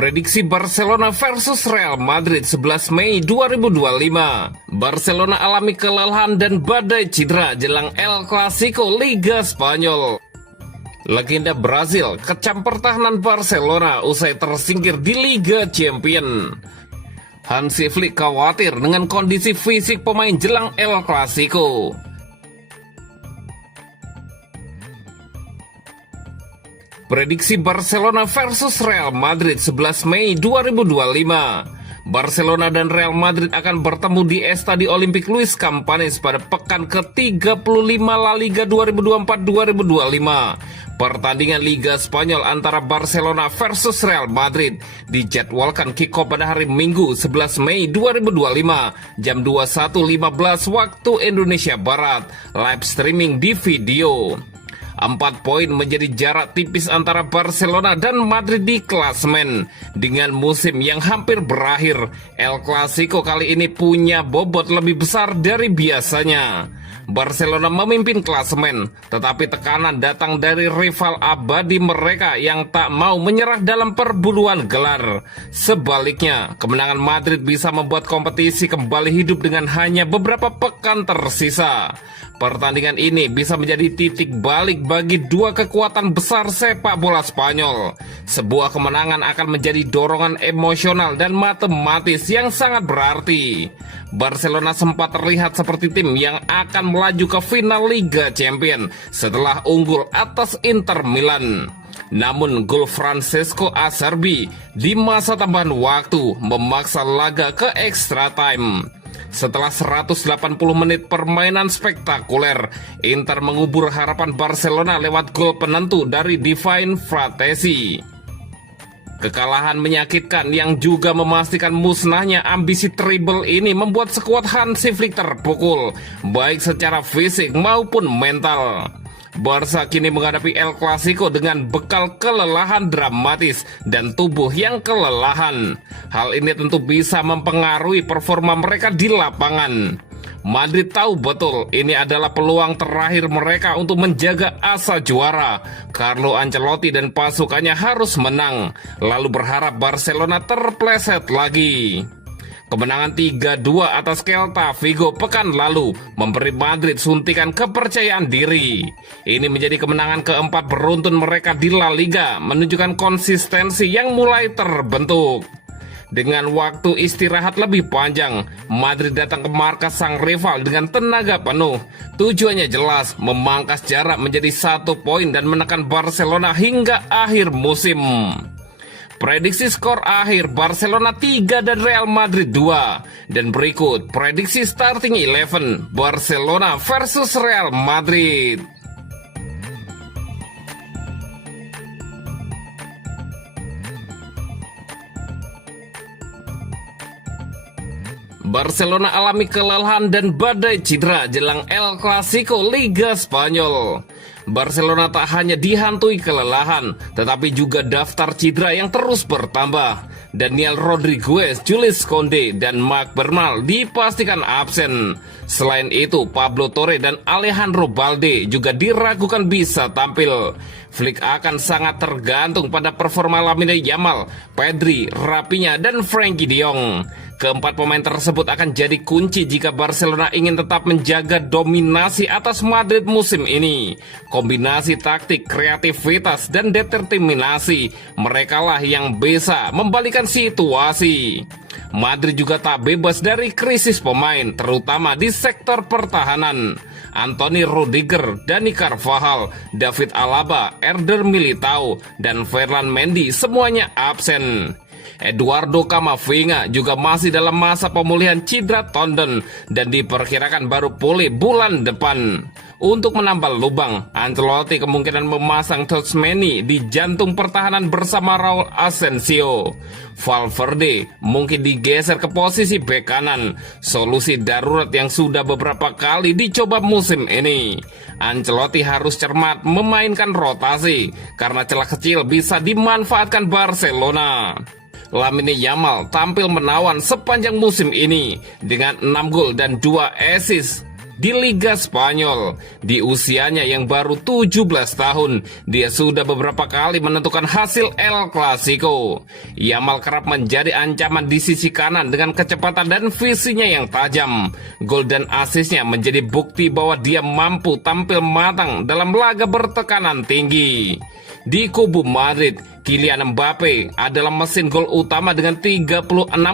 Prediksi Barcelona versus Real Madrid 11 Mei 2025. Barcelona alami kelelahan dan badai cedera jelang El Clasico Liga Spanyol. Legenda Brazil kecam pertahanan Barcelona usai tersingkir di Liga Champions. Hansi Flick khawatir dengan kondisi fisik pemain jelang El Clasico. Prediksi Barcelona versus Real Madrid 11 Mei 2025. Barcelona dan Real Madrid akan bertemu di Estadio Olímpic Luis Campanes pada pekan ke-35 La Liga 2024-2025. Pertandingan Liga Spanyol antara Barcelona versus Real Madrid dijadwalkan kick-off pada hari Minggu 11 Mei 2025 jam 21.15 waktu Indonesia Barat, live streaming di video. 4 poin menjadi jarak tipis antara Barcelona dan Madrid di klasemen. Dengan musim yang hampir berakhir, El Clasico kali ini punya bobot lebih besar dari biasanya. Barcelona memimpin klasemen, tetapi tekanan datang dari rival abadi mereka yang tak mau menyerah dalam perburuan gelar. Sebaliknya, kemenangan Madrid bisa membuat kompetisi kembali hidup dengan hanya beberapa pekan tersisa. Pertandingan ini bisa menjadi titik balik bagi dua kekuatan besar sepak bola Spanyol. Sebuah kemenangan akan menjadi dorongan emosional dan matematis yang sangat berarti. Barcelona sempat terlihat seperti tim yang akan melaju ke final Liga Champions setelah unggul atas Inter Milan. Namun gol Francesco Acerbi di masa tambahan waktu memaksa laga ke extra time. Setelah 180 menit permainan spektakuler, Inter mengubur harapan Barcelona lewat gol penentu dari Divine Fratesi. Kekalahan menyakitkan yang juga memastikan musnahnya ambisi treble ini membuat skuad Hansi Flick terpukul, baik secara fisik maupun mental. Barca kini menghadapi El Clasico dengan bekal kelelahan dramatis dan tubuh yang kelelahan. Hal ini tentu bisa mempengaruhi performa mereka di lapangan. Madrid tahu betul ini adalah peluang terakhir mereka untuk menjaga asa juara. Carlo Ancelotti dan pasukannya harus menang, lalu berharap Barcelona terpleset lagi. Kemenangan 3-2 atas Celta Vigo pekan lalu memberi Madrid suntikan kepercayaan diri. Ini menjadi kemenangan keempat beruntun mereka di La Liga, menunjukkan konsistensi yang mulai terbentuk. Dengan waktu istirahat lebih panjang, Madrid datang ke markas sang rival dengan tenaga penuh. Tujuannya jelas, memangkas jarak menjadi 1 poin dan menekan Barcelona hingga akhir musim. Prediksi skor akhir Barcelona 3 dan Real Madrid 2. Dan berikut prediksi starting 11 Barcelona versus Real Madrid. Barcelona alami kelelahan dan badai cedera jelang El Clasico Liga Spanyol. Barcelona tak hanya dihantui kelelahan, tetapi juga daftar cedera yang terus bertambah. Daniel Rodriguez, Jules Koundé, dan Marc Bernal dipastikan absen. Selain itu, Pablo Torre dan Alejandro Balde juga diragukan bisa tampil. Flick akan sangat tergantung pada performa Lamine Yamal, Pedri, Rafinha, dan Frenkie de Jong. Keempat pemain tersebut akan jadi kunci jika Barcelona ingin tetap menjaga dominasi atas Madrid musim ini. Kombinasi taktik, kreativitas, dan determinasi, merekalah yang bisa membalikan situasi. Madrid juga tak bebas dari krisis pemain, terutama di sektor pertahanan. Anthony Rudiger, Dani Carvajal, David Alaba, Eder Militao, dan Ferland Mendy semuanya absen. Eduardo Camavinga juga masih dalam masa pemulihan cedera tendon dan diperkirakan baru pulih bulan depan. Untuk menambal lubang, Ancelotti kemungkinan memasang Tchouaméni di jantung pertahanan bersama Raul Asensio. Valverde mungkin digeser ke posisi bek kanan, solusi darurat yang sudah beberapa kali dicoba musim ini. Ancelotti harus cermat memainkan rotasi, karena celah kecil bisa dimanfaatkan Barcelona. Lamine Yamal tampil menawan sepanjang musim ini dengan 6 gol dan 2 assist. di Liga Spanyol. Di usianya yang baru 17 tahun, dia sudah beberapa kali menentukan hasil El Clasico. Yamal kerap menjadi ancaman di sisi kanan dengan kecepatan dan visinya yang tajam. Gol dan asisnya menjadi bukti bahwa dia mampu tampil matang dalam laga bertekanan tinggi. Di kubu Madrid, Kylian Mbappe adalah mesin gol utama dengan 36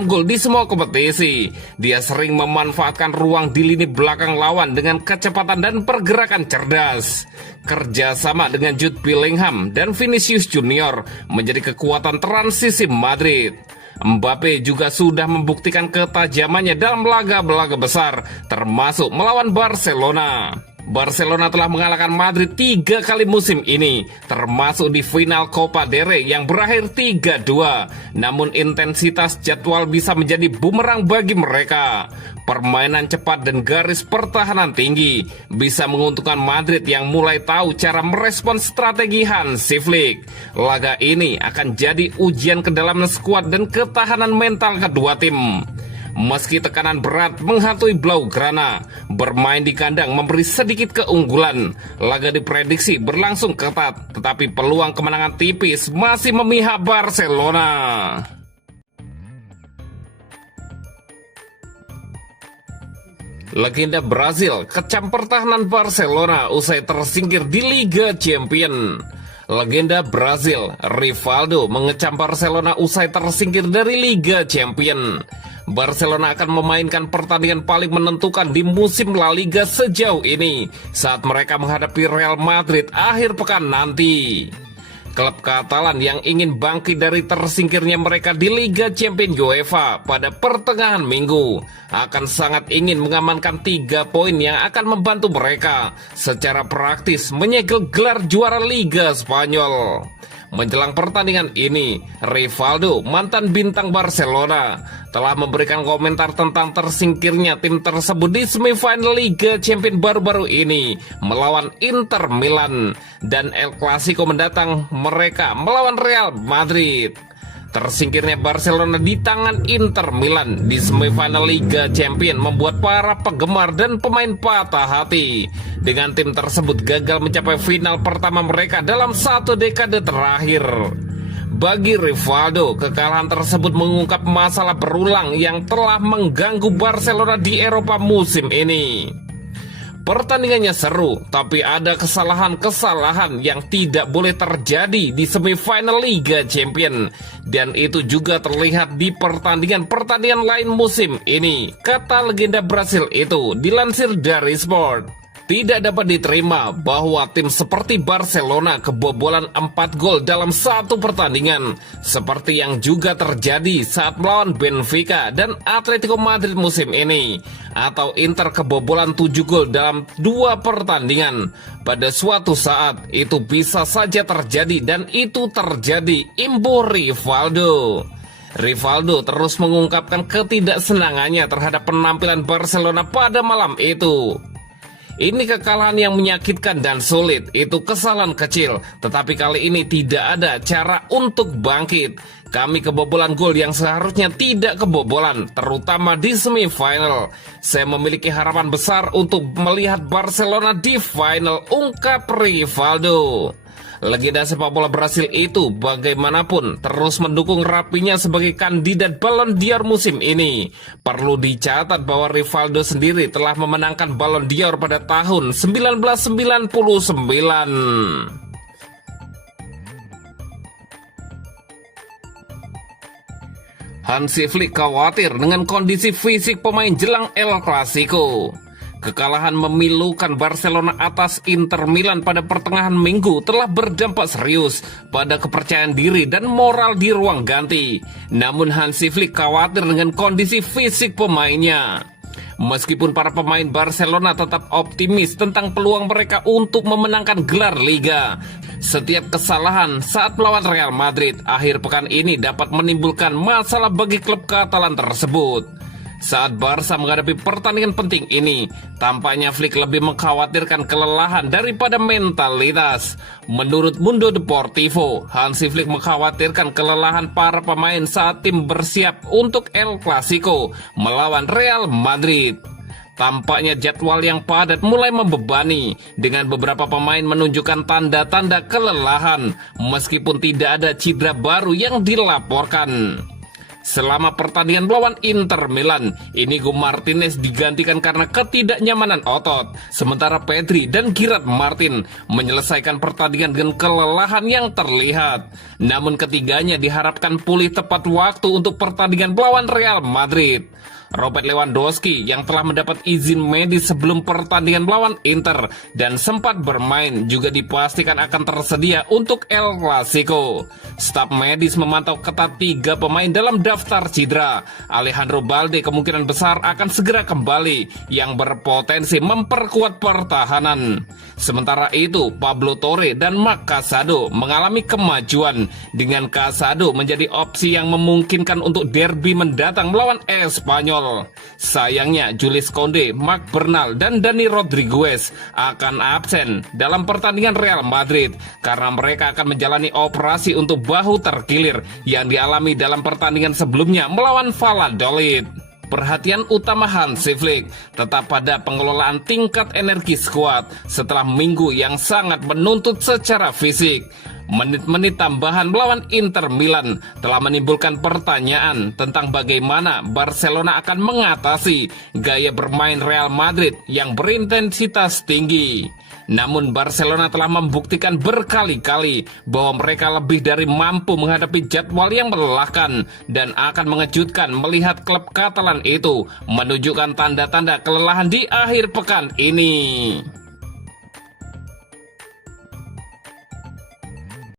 gol di semua kompetisi. Dia sering memanfaatkan ruang di lini belakang lawan dengan kecepatan dan pergerakan cerdas. Kerjasama dengan Jude Bellingham dan Vinicius Junior menjadi kekuatan transisi Madrid. Mbappe juga sudah membuktikan ketajamannya dalam laga-laga besar, termasuk melawan Barcelona. Barcelona telah mengalahkan Madrid 3 kali musim ini, termasuk di final Copa del Rey yang berakhir 3-2. Namun intensitas jadwal bisa menjadi bumerang bagi mereka. Permainan cepat dan garis pertahanan tinggi bisa menguntungkan Madrid yang mulai tahu cara merespon strategi Hansi Flick. Laga ini akan jadi ujian kedalaman skuad dan ketahanan mental kedua tim. Meski tekanan berat menghantui Blaugrana, bermain di kandang memberi sedikit keunggulan. Laga diprediksi berlangsung ketat, tetapi peluang kemenangan tipis masih memihak Barcelona. Legenda Brazil kecam pertahanan Barcelona usai tersingkir di Liga Champions. Legenda Brazil, Rivaldo, mengecam Barcelona usai tersingkir dari Liga Champions. Barcelona akan memainkan pertandingan paling menentukan di musim La Liga sejauh ini saat mereka menghadapi Real Madrid akhir pekan nanti. Klub Katalan yang ingin bangkit dari tersingkirnya mereka di Liga Champions UEFA pada pertengahan minggu akan sangat ingin mengamankan 3 poin yang akan membantu mereka secara praktis menyegel gelar juara Liga Spanyol. Menjelang pertandingan ini, Rivaldo, mantan bintang Barcelona, telah memberikan komentar tentang tersingkirnya tim tersebut di semifinal Liga Champions baru-baru ini melawan Inter Milan dan El Clasico mendatang mereka melawan Real Madrid. Tersingkirnya Barcelona di tangan Inter Milan di semifinal Liga Champions membuat para penggemar dan pemain patah hati. Dengan tim tersebut gagal mencapai final pertama mereka dalam 1 dekade terakhir. Bagi Rivaldo, kekalahan tersebut mengungkap masalah berulang yang telah mengganggu Barcelona di Eropa musim ini. Pertandingannya seru, tapi ada kesalahan-kesalahan yang tidak boleh terjadi di semifinal Liga Champions. Dan itu juga terlihat di pertandingan-pertandingan lain musim ini, kata legenda Brasil itu, dilansir dari Sport. Tidak dapat diterima bahwa tim seperti Barcelona kebobolan 4 gol dalam 1 pertandingan, seperti yang juga terjadi saat melawan Benfica dan Atletico Madrid musim ini, atau Inter kebobolan 7 gol dalam 2 pertandingan. Pada suatu saat itu bisa saja terjadi dan itu terjadi, imbuh Rivaldo. Rivaldo terus mengungkapkan ketidaksenangannya terhadap penampilan Barcelona pada malam itu. Ini kekalahan yang menyakitkan dan sulit, itu kesalahan kecil, tetapi kali ini tidak ada cara untuk bangkit. Kami kebobolan gol yang seharusnya tidak kebobolan, terutama di semifinal. Saya memiliki harapan besar untuk melihat Barcelona di final, ungkap Rivaldo. Legenda sepak bola Brasil itu bagaimanapun terus mendukung rapinya sebagai kandidat Ballon d'Or musim ini. Perlu dicatat bahwa Rivaldo sendiri telah memenangkan Ballon d'Or pada tahun 1999. Hansi Flick khawatir dengan kondisi fisik pemain jelang El Clasico. Kekalahan memilukan Barcelona atas Inter Milan pada pertengahan minggu telah berdampak serius pada kepercayaan diri dan moral di ruang ganti. Namun Hansi Flick khawatir dengan kondisi fisik pemainnya. Meskipun para pemain Barcelona tetap optimis tentang peluang mereka untuk memenangkan gelar Liga, setiap kesalahan saat melawan Real Madrid akhir pekan ini dapat menimbulkan masalah bagi klub Katalan tersebut. Saat Barca menghadapi pertandingan penting ini, tampaknya Flick lebih mengkhawatirkan kelelahan daripada mentalitas. Menurut Mundo Deportivo, Hansi Flick mengkhawatirkan kelelahan para pemain saat tim bersiap untuk El Clasico melawan Real Madrid. tampaknya jadwal yang padat mulai membebani, dengan beberapa pemain menunjukkan tanda-tanda kelelahan, meskipun tidak ada cedera baru yang dilaporkan. Selama pertandingan melawan Inter Milan, Inigo Martinez digantikan karena ketidaknyamanan otot, sementara Pedri dan Gerard Martin menyelesaikan pertandingan dengan kelelahan yang terlihat. Namun ketiganya diharapkan pulih tepat waktu untuk pertandingan melawan Real Madrid. Robert Lewandowski yang telah mendapat izin medis sebelum pertandingan melawan Inter dan sempat bermain juga dipastikan akan tersedia untuk El Clasico. Staf medis memantau ketat 3 pemain dalam daftar cedera. Alejandro Balde kemungkinan besar akan segera kembali yang berpotensi memperkuat pertahanan. Sementara itu, Pablo Torre dan Marc Casado mengalami kemajuan, dengan Casado menjadi opsi yang memungkinkan untuk derby mendatang melawan Espanyol. Sayangnya, Jules Koundé, Marc Bernal, dan Dani Rodriguez akan absen dalam pertandingan Real Madrid karena mereka akan menjalani operasi untuk bahu terkilir yang dialami dalam pertandingan sebelumnya melawan Valladolid. Perhatian utama Hansi Flick tetap pada pengelolaan tingkat energi skuad setelah minggu yang sangat menuntut secara fisik. Menit-menit tambahan melawan Inter Milan telah menimbulkan pertanyaan tentang bagaimana Barcelona akan mengatasi gaya bermain Real Madrid yang berintensitas tinggi. Namun Barcelona telah membuktikan berkali-kali bahwa mereka lebih dari mampu menghadapi jadwal yang melelahkan, dan akan mengejutkan melihat klub Katalan itu menunjukkan tanda-tanda kelelahan di akhir pekan ini.